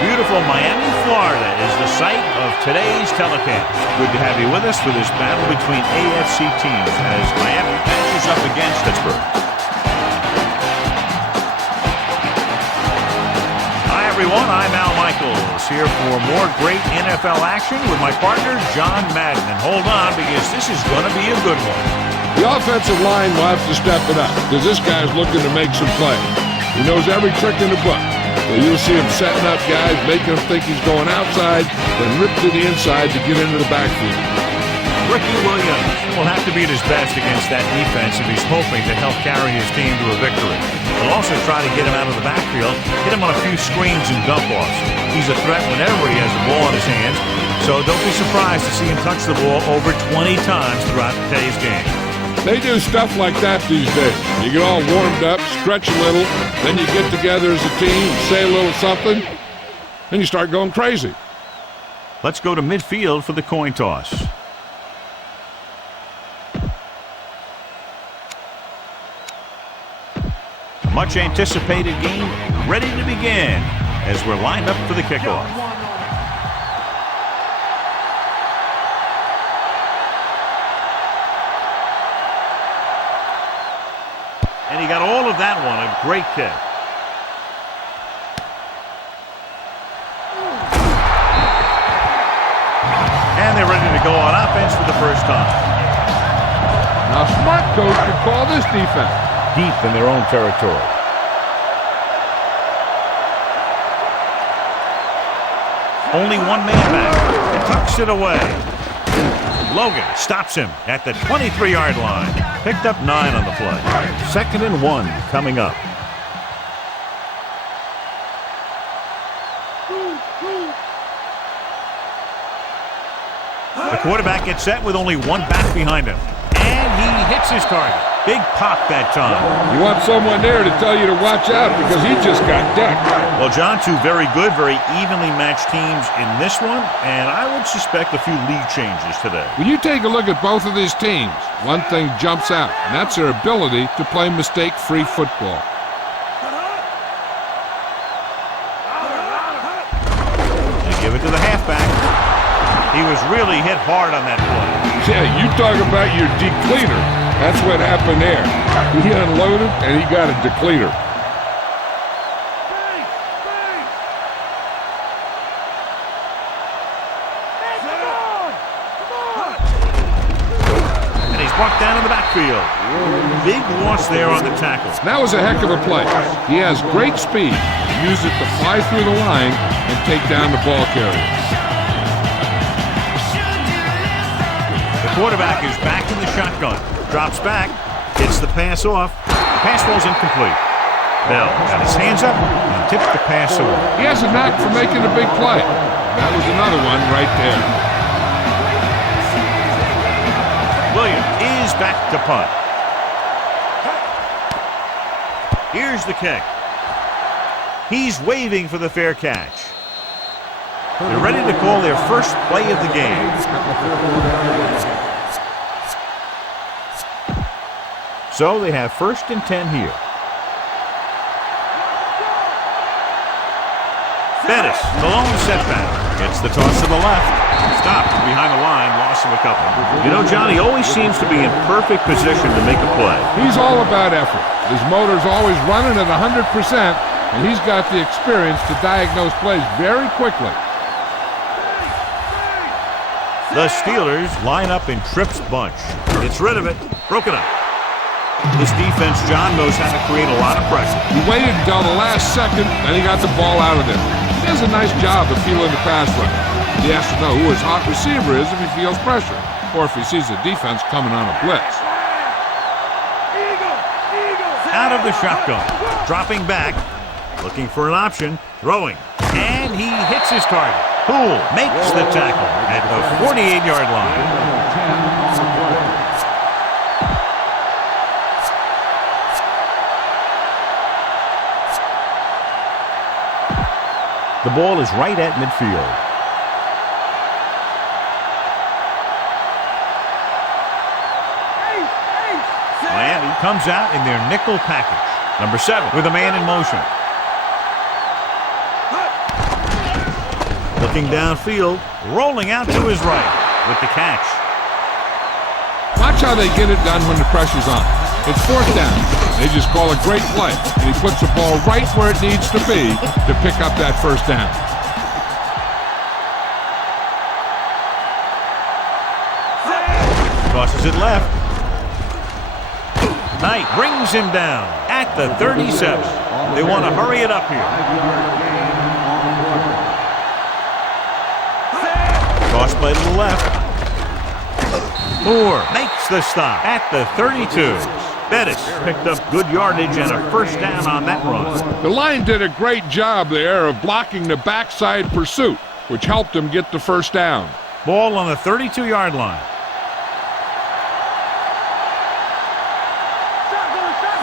Beautiful Miami, Florida is the site of today's telecast. Good to have you with us for this battle between AFC teams as Miami matches up against Pittsburgh. Hi everyone, I'm Al Michaels here for more great NFL action with my partner John Madden. And hold on, because this is going to be a good one. The offensive line will have to step it up because this guy's looking to make some plays. He knows every trick in the book. So you'll see him setting up guys, making them think he's going outside, then rip to the inside to get into the backfield. Ricky Williams will have to be at his best against that defense if he's hoping to help carry his team to a victory. He'll also try to get him out of the backfield, hit him on a few screens and dump-offs. He's a threat whenever he has the ball in his hands, so don't be surprised to see him touch the ball over 20 times throughout today's game. They do stuff like that these days. You get all warmed up, stretch a little, then you get together as a team, say a little something, and you start going crazy. Let's go to midfield for the coin toss. A much anticipated game ready to begin as we're lined up for the kickoff. And he got all of that one. A great kick. And they're ready to go on offense for the first time. Now, smart coach could call this defense. Deep in their own territory. Only one man back. Tucks it away. Logan stops him at the 23-yard line. Picked up 9 on the play. 2nd and 1 coming up. The quarterback gets set with only one back behind him. And he hits his target. Big pop that time. You want someone there to tell you to watch out because he just got decked. Well, John, two very good, very evenly matched teams in this one, and I would suspect a few league changes today. When you take a look at both of these teams, one thing jumps out, and that's their ability to play mistake-free football. They give it to the halfback. He was really hit hard on that play. Yeah, you talk about your depleter. That's what happened there. He unloaded, and he got a depleter. And he's brought down in the backfield. Big loss there on the tackle. That was a heck of a play. He has great speed. Use it to fly through the line and take down the ball carrier. The quarterback is back in the shotgun. Drops back, gets the pass off. The pass ball's incomplete. Bell got his hands up and tipped the pass away. He has a knack for making a big play. That was another one right there. Williams is back to punt. Here's the kick. He's waving for the fair catch. They're ready to call their first play of the game. So they have 1st and 10 here. Bettis, the lone setback. Gets the toss to the left. Stopped behind the line, loss of a couple. You know, Johnny always seems to be in perfect position to make a play. He's all about effort. His motor's always running at 100%, and he's got the experience to diagnose plays very quickly. The Steelers line up in Tripp's bunch. Gets rid of it. Broken up. This defense, John, knows how to create a lot of pressure. He waited until the last second, then he got the ball out of there. He does a nice job of feeling the pass rush. He has to know who his hot receiver is if he feels pressure, or if he sees the defense coming on a blitz. Out of the shotgun. Dropping back. Looking for an option. Throwing. And he hits his target. Poole makes the tackle at the 48-yard line. The ball is right at midfield. Miami comes out in their nickel package. Number 7 with a man in motion. Looking downfield, rolling out to his right with the catch. Watch how they get it done when the pressure's on. It's fourth down. They just call a great play, and he puts the ball right where it needs to be to pick up that first down. Tosses it left. Knight brings him down at the 37. They want to hurry it up here. Toss play to the left. Moore makes the stop at the 32. Bettis picked up good yardage and a first down on that run. The line did a great job there of blocking the backside pursuit, which helped them get the first down. Ball on the 32-yard line.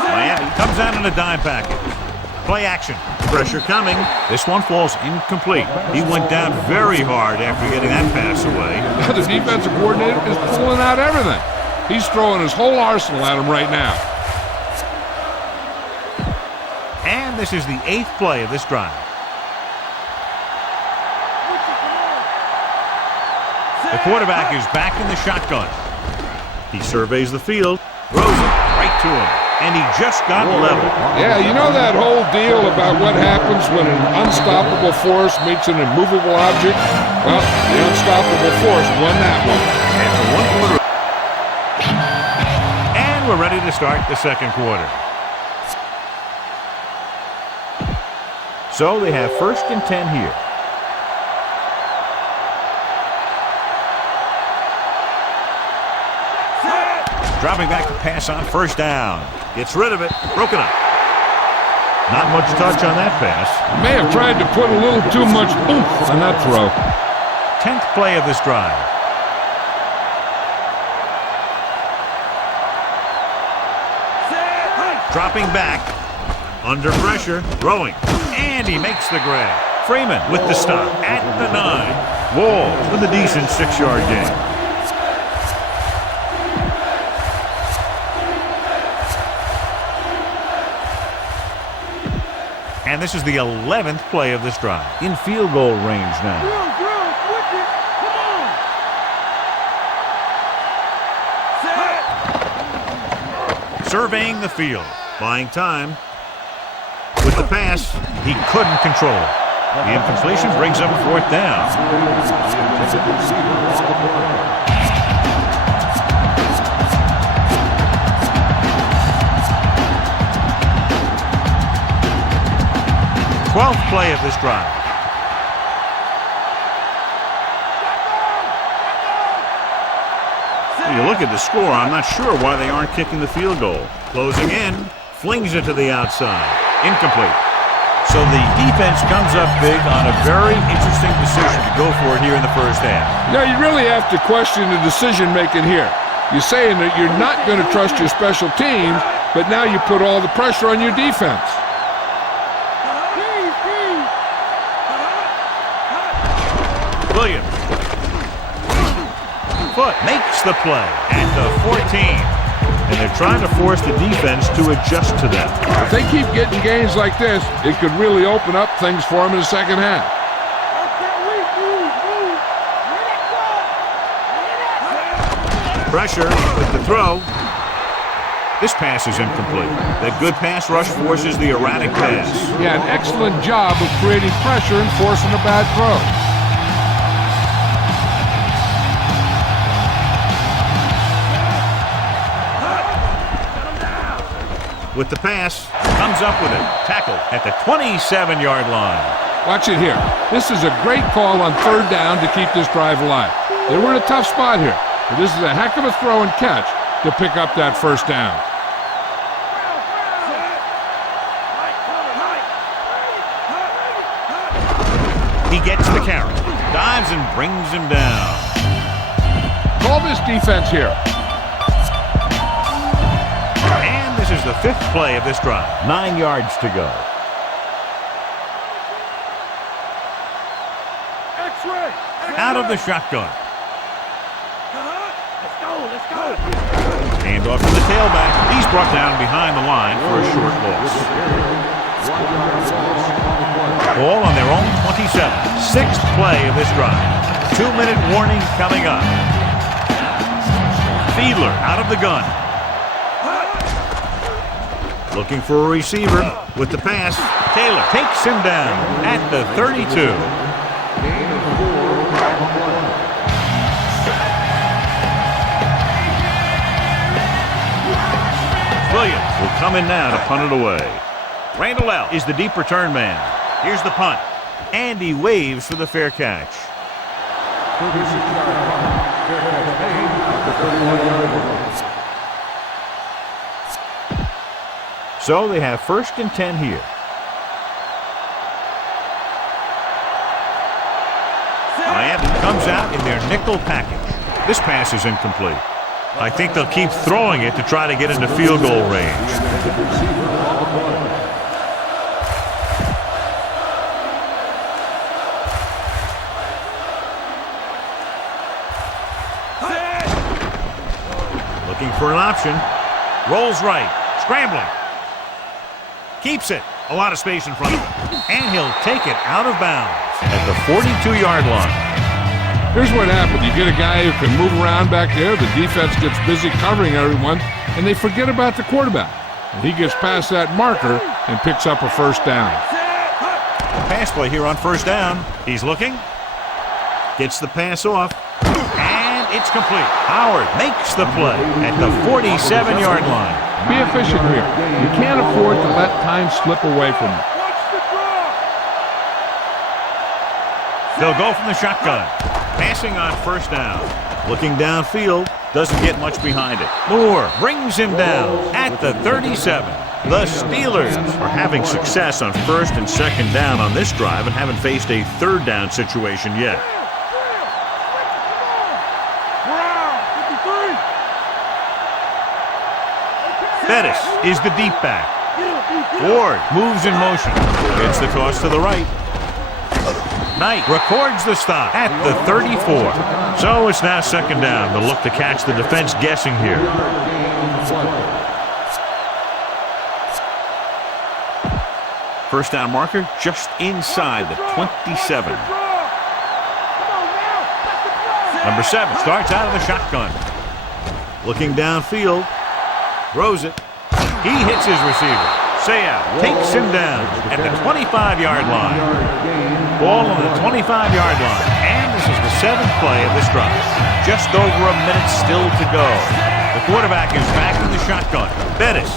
Miami comes out in a dime package. Play action. Pressure coming. This one falls incomplete. He went down very hard after getting that pass away. The defensive coordinator is pulling out everything. He's throwing his whole arsenal at him right now. And this is the 8th play of this drive. The quarterback is back in the shotgun. He surveys the field, throws it right to him, and he just got level. Yeah, you know that whole deal about what happens when an unstoppable force meets an immovable object? Well, the unstoppable force won that one. After one quarter. And we're ready to start the second quarter. So they have 1st and 10 here. Dropping back to pass on first down. Gets rid of it. Broken up. Not much touch on that pass. May have tried to put a little too much oomph on that throw. 10th play of this drive. Dropping back. Under pressure. Throwing. And he makes the grab. Freeman with the stop at the 9. Wall with a decent 6-yard gain. And this is the 11th play of this drive. In field goal range now. Surveying the field. Buying time. With the pass, he couldn't control it. The incompletion brings up 4th down. 12th play of this drive. When you look at the score, I'm not sure why they aren't kicking the field goal. Closing in, flings it to the outside. Incomplete. So the defense comes up big on a very interesting decision to go for it here in the first half. Now, you really have to question the decision-making here. You're saying that you're not going to trust your special teams, but now you put all the pressure on your defense. Williams. Foot makes the play at the 14. And they're trying to force the defense to adjust to that. If they keep getting gains like this, it could really open up things for them in the second half. Pressure with the throw. This pass is incomplete. That good pass rush forces the erratic pass. Yeah, an excellent job of creating pressure and forcing a bad throw. With the pass, comes up with it. Tackled at the 27-yard line. Watch it here. This is a great call on 3rd down to keep this drive alive. They were in a tough spot here, but this is a heck of a throw and catch to pick up that first down. He gets the carry, dives and brings him down. Call this defense here. This is the 5th play of this drive. 9 yards to go. Out of the shotgun. Let's go. Hand off to the tailback. He's brought down behind the line for a short loss. Ball on their own 37, sixth play of this drive. 2-minute warning coming up. Fiedler out of the gun. Looking for a receiver with the pass. Taylor takes him down at the 32. Williams will come in now to punt it away. Randall L. is the deep return man. Here's the punt. And he waves for the fair catch. So they have 1st and 10 here. Miami comes out in their nickel package. This pass is incomplete. I think they'll keep throwing it to try to get into field goal range. Looking for an option. Rolls right. Scrambling. Keeps it. A lot of space in front of him. And he'll take it out of bounds at the 42-yard line. Here's what happened. You get a guy who can move around back there. The defense gets busy covering everyone, and they forget about the quarterback. And he gets past that marker and picks up a first down. Pass play here on first down. He's looking. Gets the pass off. And it's complete. Howard makes the play at the 47-yard line. Be efficient here. You can't afford to let time slip away from you. They'll go from the shotgun. Passing on first down. Looking downfield. Doesn't get much behind it. Moore brings him down at the 37. The Steelers are having success on 1st and 2nd down on this drive and haven't faced a 3rd down situation yet. Bettis is the deep back. Ward moves in motion. Gets the toss to the right. Knight records the stop at the 34. So it's now 2nd down. They'll look to catch the defense guessing here. First down marker just inside the 27. Number 7 starts out of the shotgun. Looking downfield. Throws it. He hits his receiver. Sayah takes him down at the 25-yard line. Ball on the 25-yard line. And this is the 7th play of this drive. Just over a minute still to go. The quarterback is back in the shotgun. Bettis.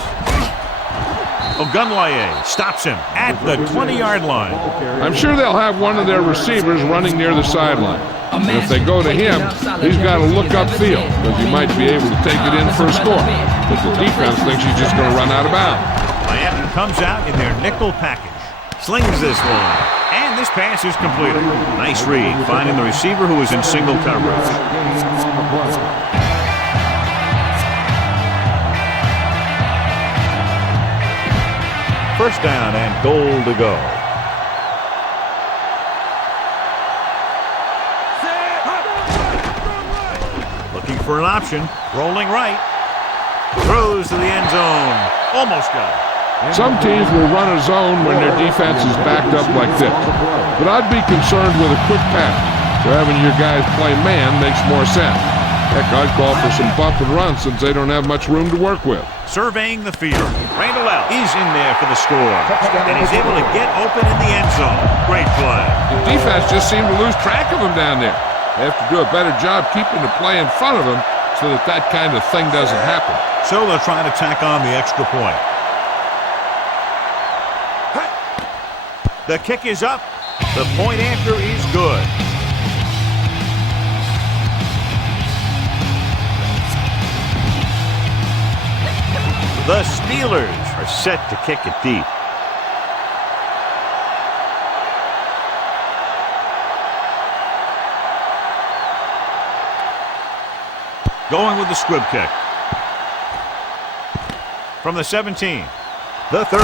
Ogunlaye stops him at the 20-yard line. I'm sure they'll have one of their receivers running near the sideline. And if they go to him, he's got to look upfield because he might be able to take it in for a score. But the defense thinks he's just going to run out of bounds. Miami comes out in their nickel package. Slings this one. And this pass is completed. Nice read, finding the receiver who was in single coverage. First down and goal to go. Looking for an option. Rolling right. Throws to the end zone. Almost got it. Some teams will run a zone when their defense is backed up like this. But I'd be concerned with a quick pass. So having your guys play man makes more sense. Heck, I'd call for some bump and run since they don't have much room to work with. Surveying the field. Randall L. is in there for the score. And he's able to get open in the end zone. Great play. The defense just seemed to lose track of him down there. They have to do a better job keeping the play in front of them so that that kind of thing doesn't happen. So they'll try to tack on the extra point. The kick is up. The point after is good. The Steelers are set to kick it deep. Going with the squib kick. From the 17, the 30.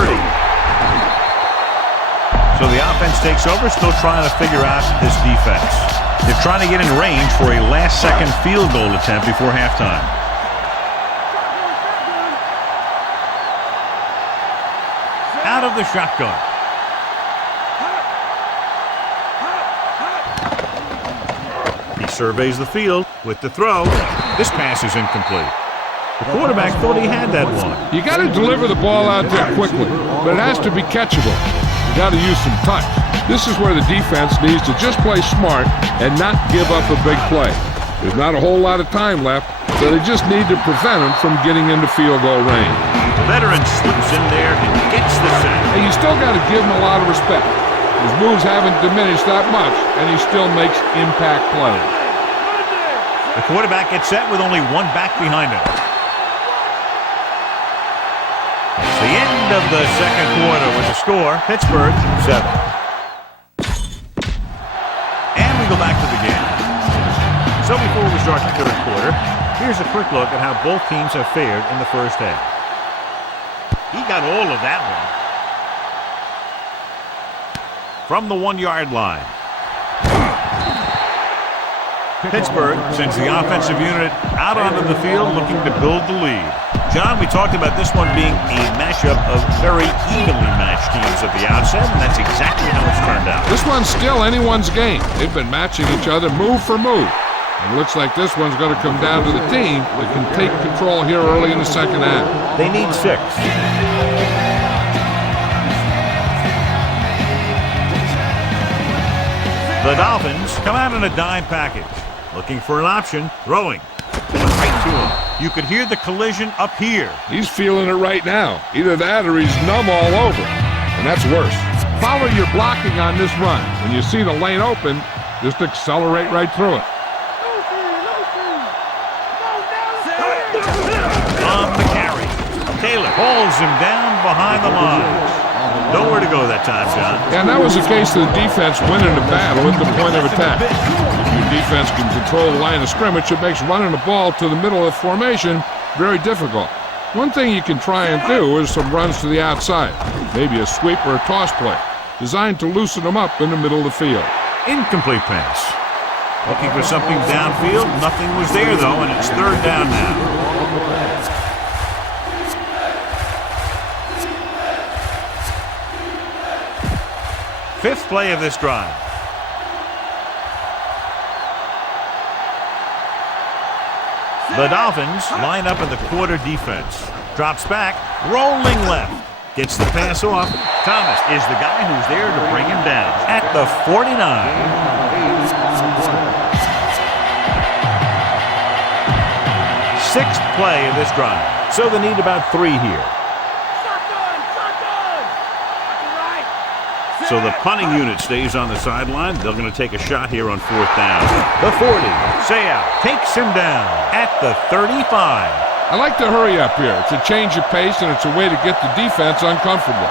So the offense takes over, still trying to figure out this defense. They're trying to get in range for a last-second field goal attempt before halftime. Out of the shotgun. surveys the field with the throw. This pass is incomplete. The quarterback thought he had that one. You got to deliver the ball out there quickly, but it has to be catchable. You got to use some touch. This is where the defense needs to just play smart and not give up a big play. There's not a whole lot of time left, so they just need to prevent him from getting into field goal range. The veteran slips in there and gets the sack. And you still got to give him a lot of respect. His moves haven't diminished that much, and he still makes impact plays. The quarterback gets set with only one back behind him. It's the end of the second quarter with the score, Pittsburgh 7. And we go back to the game. So before we start the third quarter, here's a quick look at how both teams have fared in the first half. He got all of that one. From the 1-yard line. Pittsburgh sends the offensive unit out onto the field looking to build the lead. John, we talked about this one being a mashup of very evenly matched teams at the outset, and that's exactly how it's turned out. This one's still anyone's game. They've been matching each other move for move. It looks like this one's going to come down to the team that can take control here early in the second half. They need 6. The Dolphins come out in a dime package, looking for an option, throwing. Right to him. You could hear the collision up here. He's feeling it right now. Either that or he's numb all over. And that's worse. Follow your blocking on this run. When you see the lane open, just accelerate right through it. On the carry, Taylor hauls him down behind the lines. Nowhere to go that time, John. And that was a case of the defense winning the battle at the point of attack. If your defense can control the line of scrimmage, it makes running the ball to the middle of the formation very difficult. One thing you can try and do is some runs to the outside, maybe a sweep or a toss play, designed to loosen them up in the middle of the field. Incomplete pass. Looking for something downfield. Nothing was there, though, and it's third down now. Fifth play of this drive. The Dolphins line up in the quarter defense. Drops back, rolling left. Gets the pass off. Thomas is the guy who's there to bring him down at the 49. Sixth play of this drive. So they need about 3 here. So the punting unit stays on the sideline. They're going to take a shot here on 4th down. The 40. Sayout takes him down at the 35. I like to hurry up here. It's a change of pace, and it's a way to get the defense uncomfortable.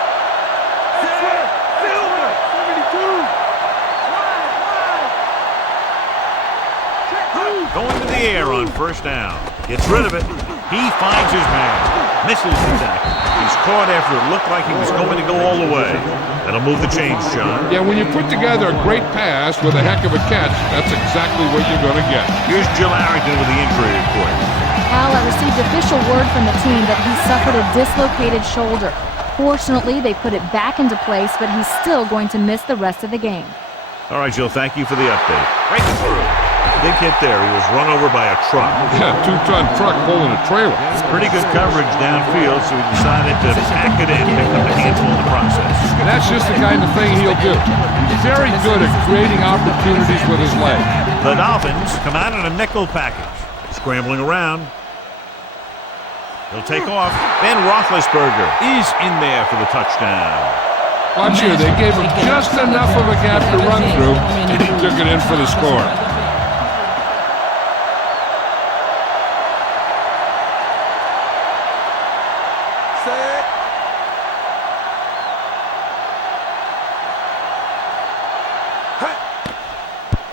Going to the air on 1st down. Gets rid of it. He finds his man. Misses the tackle. He's caught after it looked like he was going to go all the way. That'll move the chains, John. Yeah, when you put together a great pass with a heck of a catch, that's exactly what you're going to get. Here's Jill Arrington with the injury report. Al, I received official word from the team that he suffered a dislocated shoulder. Fortunately, they put it back into place, but he's still going to miss the rest of the game. All right, Jill, thank you for the update. Break through. Big hit there. He was run over by a truck. Yeah, 2-ton truck pulling a trailer. Pretty good coverage downfield, so he decided to pack it in, pick up a handful in the process. And that's just the kind of thing he'll do. He's very good at creating opportunities with his leg. The Dolphins come out in a nickel package. Scrambling around. He'll take off. Ben Roethlisberger is in there for the touchdown. Watch here. They gave him just enough of a gap to run through, and he took it in for the score.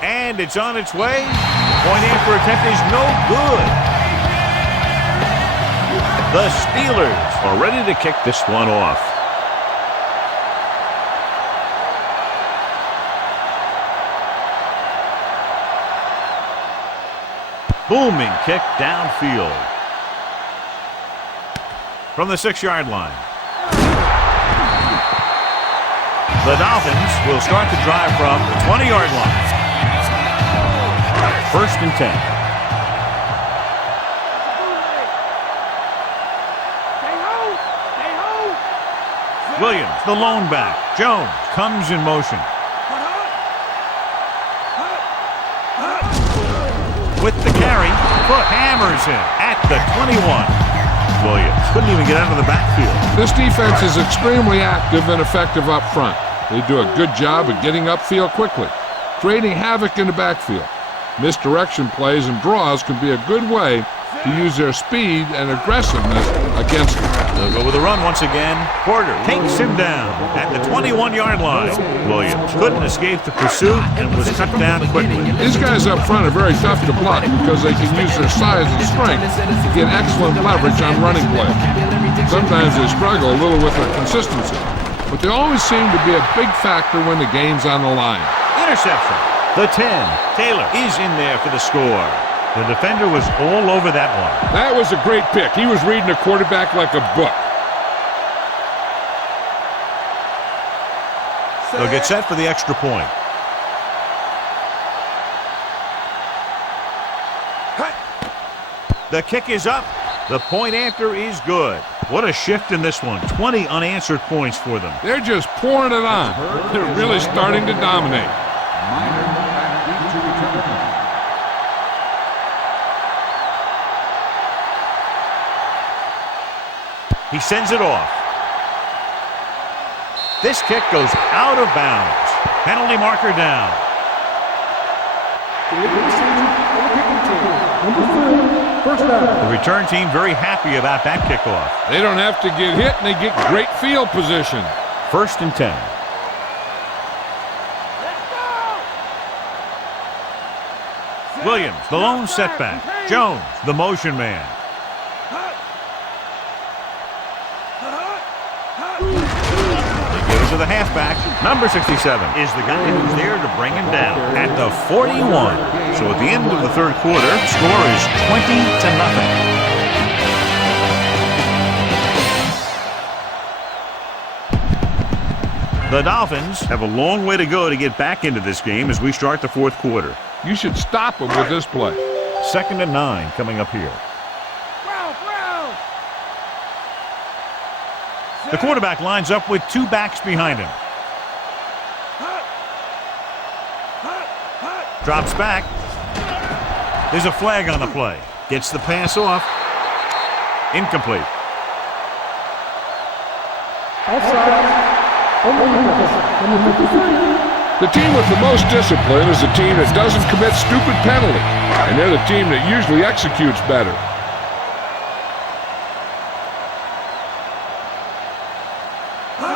And it's on its way. The point after attempt is no good. The Steelers are ready to kick this one off. Booming kick downfield. From the 6-yard line. The Dolphins will start the drive from the 20-yard line. First and 10. Williams, the lone back. Jones comes in motion. With the carry, Foot hammers in at the 21. Williams couldn't even get out of the backfield. This defense is extremely active and effective up front. They do a good job of getting upfield quickly, creating havoc in the backfield. Misdirection plays and draws can be a good way to use their speed and aggressiveness against them. They'll go with a run once again. Porter takes him down at the 21-yard line. Williams couldn't escape the pursuit and was cut down quickly. These guys up front are very tough to block because they can use their size and strength to get excellent leverage on running plays. Sometimes they struggle a little with their consistency, but they always seem to be a big factor when the game's on the line. Interception. The 10. Taylor is in there for the score. The defender was all over that one. That was a great pick. He was reading the quarterback like a book. They'll get set for the extra point. The kick is up. The point after is good. What a shift in this one. 20 unanswered points for them. They're just pouring it on. They're really starting to dominate. He sends it off. This kick goes out of bounds. Penalty marker down. The return team very happy about that kickoff. They don't have to get hit, and they get great field position. First and 10. Williams, the lone setback. Jones, the motion man. To the halfback, number 67 is the guy who's there to bring him down at the 41. So at the end of the third quarter, the score is 20-0. The Dolphins have a long way to go to get back into this game as we start the fourth quarter. You should stop them with this play. 2nd and 9 coming up here. The quarterback lines up with two backs behind him. Drops back. There's a flag on the play. Gets the pass off. Incomplete. The team with the most discipline is the team that doesn't commit stupid penalties, and they're the team that usually executes better.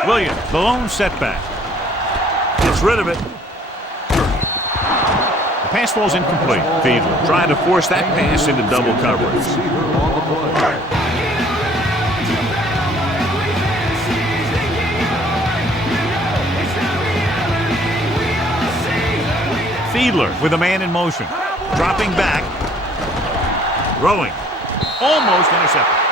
Williams, the lone setback. Gets rid of it. The pass falls incomplete. Fiedler trying to force that pass into double coverage. Fiedler with a man in motion. Dropping back. Throwing. Almost intercepted.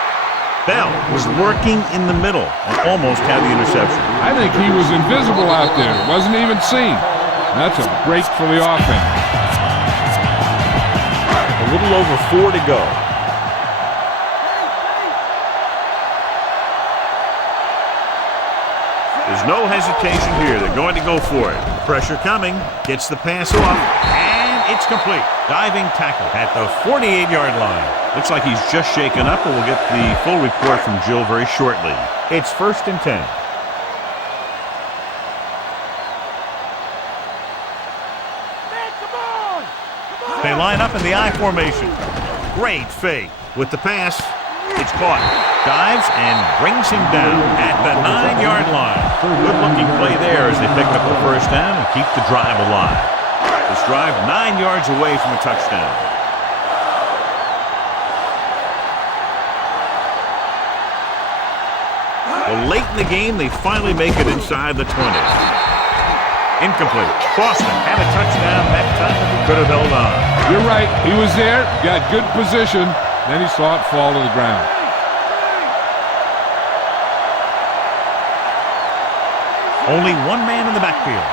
Bell was lurking in the middle and almost had the interception. I think he was invisible out there. Wasn't even seen. That's a break for the offense. A little over 4 to go. There's no hesitation here. They're going to go for it. Pressure coming. Gets the pass off. And it's complete. Diving tackle at the 48-yard line. Looks like he's just shaken up, and we'll get the full report from Jill very shortly. It's 1st and 10. They line up in the I formation. Great fake. With the pass, it's caught. Dives and brings him down at the 9-yard line. Good-looking play there as they pick up the first down and keep the drive alive. This drive 9 yards away from a touchdown. Well, late in the game, they finally make it inside the 20. Incomplete. Boston had a touchdown that time. Could have held on. You're right. He was there, got good position, then he saw it fall to the ground. Only one man in the backfield.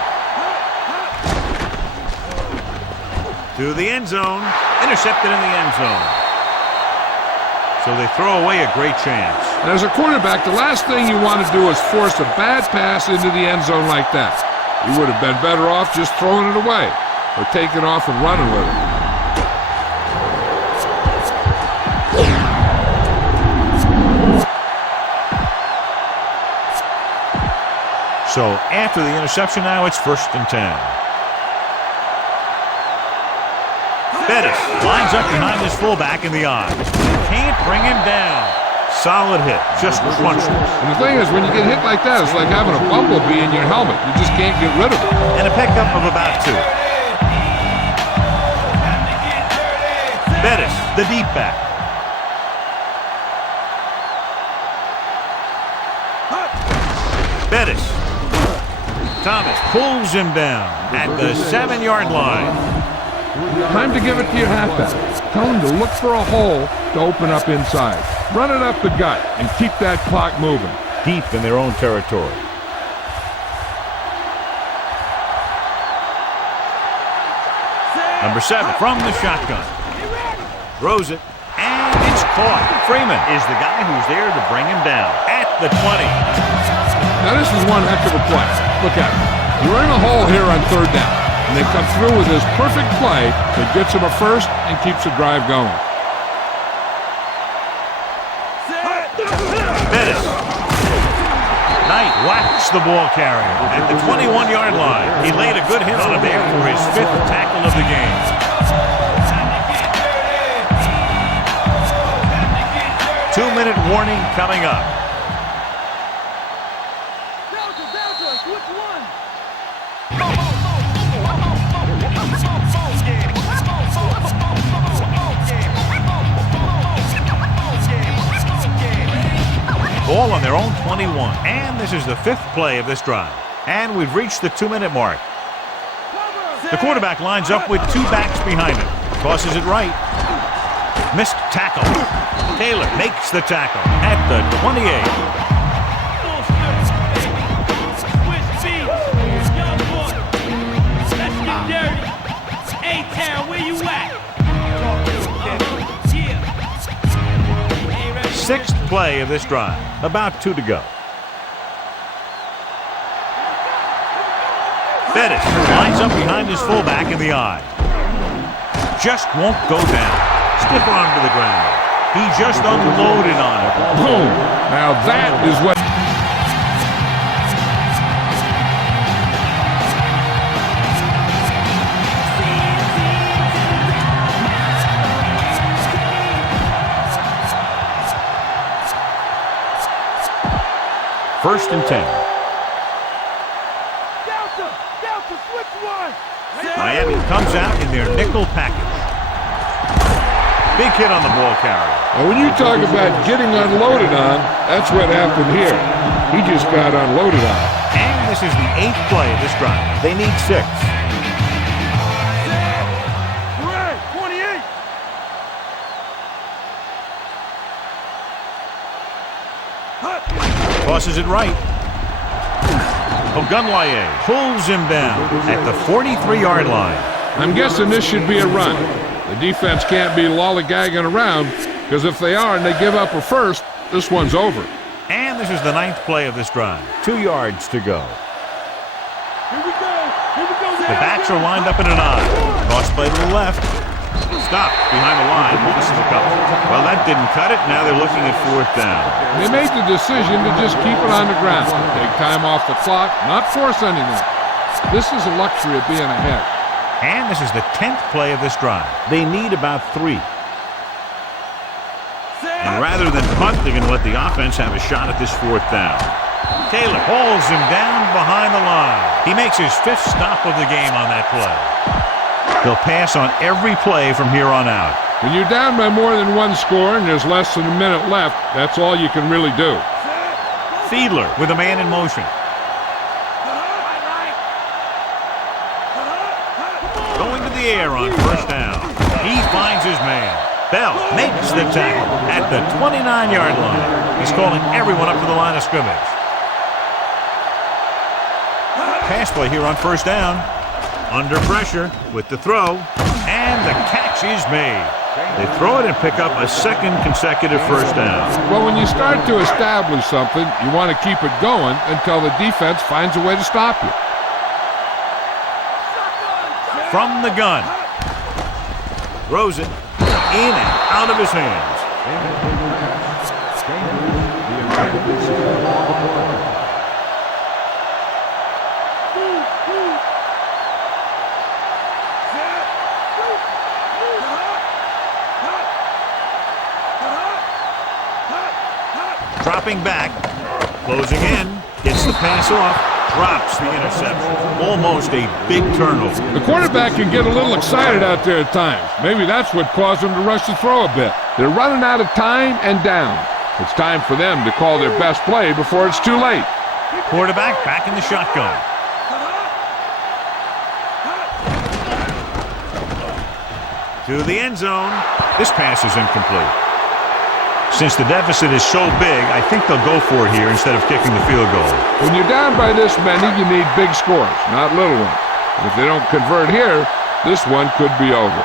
To the end zone. Intercepted in the end zone. So they throw away a great chance. And as a quarterback, the last thing you want to do is force a bad pass into the end zone like that. You would have been better off just throwing it away or taking off and running with it. So after the interception now, it's 1st and 10. Bettis lines up behind his fullback in the eyes. Can't bring him down. Solid hit. Just crunched him. And the thing is, when you get hit like that, it's like having a bumblebee in your helmet. You just can't get rid of it. And a pickup of about 2. Bettis, the deep back. Bettis. Thomas pulls him down at the 7-yard line. Time to give it to your halfback. Tell him to look for a hole to open up inside. Run it up the gut and keep that clock moving. Deep in their own territory. Number 7 from the shotgun. Throws it, and it's caught. Freeman is the guy who's there to bring him down at the 20. Now this is one heck of a play. Look at it. You're in a hole here on 3rd down. And they come through with this perfect play that gets them a first and keeps the drive going. Bettis. Knight whacks the ball carrier at the 21-yard line. He laid a good hit on him there for his 5th tackle of the game. Two-minute warning coming up. Ball on their own 21. And this is the 5th play of this drive. And we've reached the 2-minute mark. The quarterback lines up with 2 backs behind him. Tosses it right. Missed tackle. Taylor makes the tackle at the 28. Sixth play of this drive. About 2 to go. Bettis lines up behind his fullback in the eye. Just won't go down. Stiff arm to the ground. He just unloaded on it. Boom! Now that is what... First and 10. Delta, switch one. Miami comes out in their nickel package. Big hit on the ball carrier. Now when you talk about getting unloaded on, that's what happened here. He just got unloaded on. And this is the 8th play of this drive. They need 6. Red, 28. Tosses it right. Ogunlaye pulls him down at the 43-yard line. I'm guessing this should be a run. The defense can't be lollygagging around, because if they are and they give up a first, this one's over. And this is the 9th play of this drive. 2 yards to go. Here we go. The backs are lined up in an eye. Toss play to the left. Stopped behind the line. Misses a couple. Well, that didn't cut it. Now they're looking at 4th down. They made the decision to just keep it on the ground. Take time off the clock, not force anything. This is a luxury of being ahead. And this is the 10th play of this drive. They need about 3. And rather than punt, they can let the offense have a shot at this 4th down. Taylor hauls him down behind the line. He makes his 5th stop of the game on that play. They'll pass on every play from here on out. When you're down by more than 1 score and there's less than a minute left, that's all you can really do. Fiedler with a man in motion. Going to the air on 1st down. He finds his man. Bell makes the tackle at the 29-yard line. He's calling everyone up to the line of scrimmage. Pass play here on 1st down. Under pressure with the throw. And And the catch is made. They throw it and pick up a second consecutive first down. Well, when you start to establish something, you want to keep it going until the defense finds a way to stop you. From the gun. Throws it in and out of his hands. Dropping back, closing in, gets the pass off, drops the interception. Almost a big turnover. The quarterback can get a little excited out there at times. Maybe that's what caused him to rush the throw a bit. They're running out of time and down. It's time for them to call their best play before it's too late. Quarterback back in the shotgun. To the end zone. This pass is incomplete. Since the deficit is so big, I think they'll go for it here instead of kicking the field goal. When you're down by this many, you need big scores, not little ones. And if they don't convert here, this one could be over.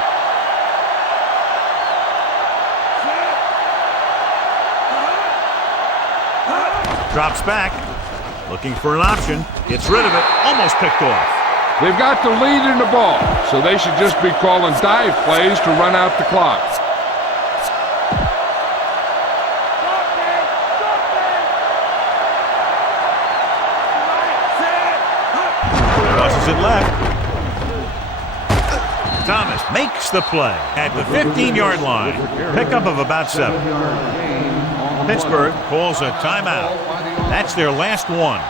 Drops back, looking for an option, gets rid of it, almost picked off. They've got the lead in the ball, so they should just be calling dive plays to run out the clock. Crosses it left. Thomas makes the play at the 15-yard line. Pickup of about 7. Pittsburgh calls a timeout. That's their last one.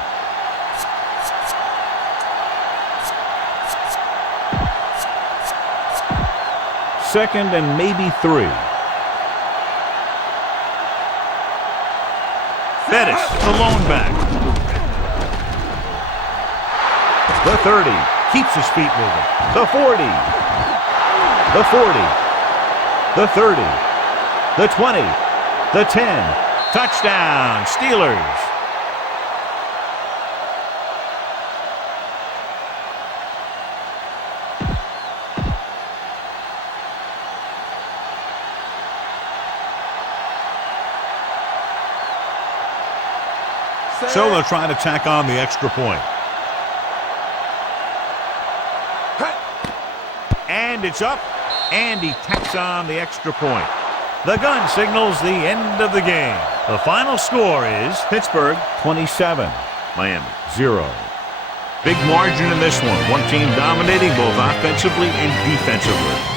Second and maybe 3. Bettis, the lone back. The 30, keeps his feet moving. The 40, the 40, the 30, the 20, the 10. Touchdown, Steelers. So they'll try to tack on the extra point. And it's up, and he tacks on the extra point. The gun signals the end of the game. The final score is Pittsburgh 27, Miami 0. Big margin in this one. One team dominating both offensively and defensively.